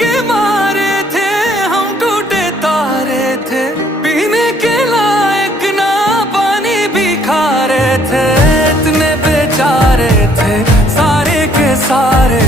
के मारे थे हम, टूटे तारे थे, पीने के लायक ना पानी भी खा रहे थे। इतने बेचारे थे सारे के सारे,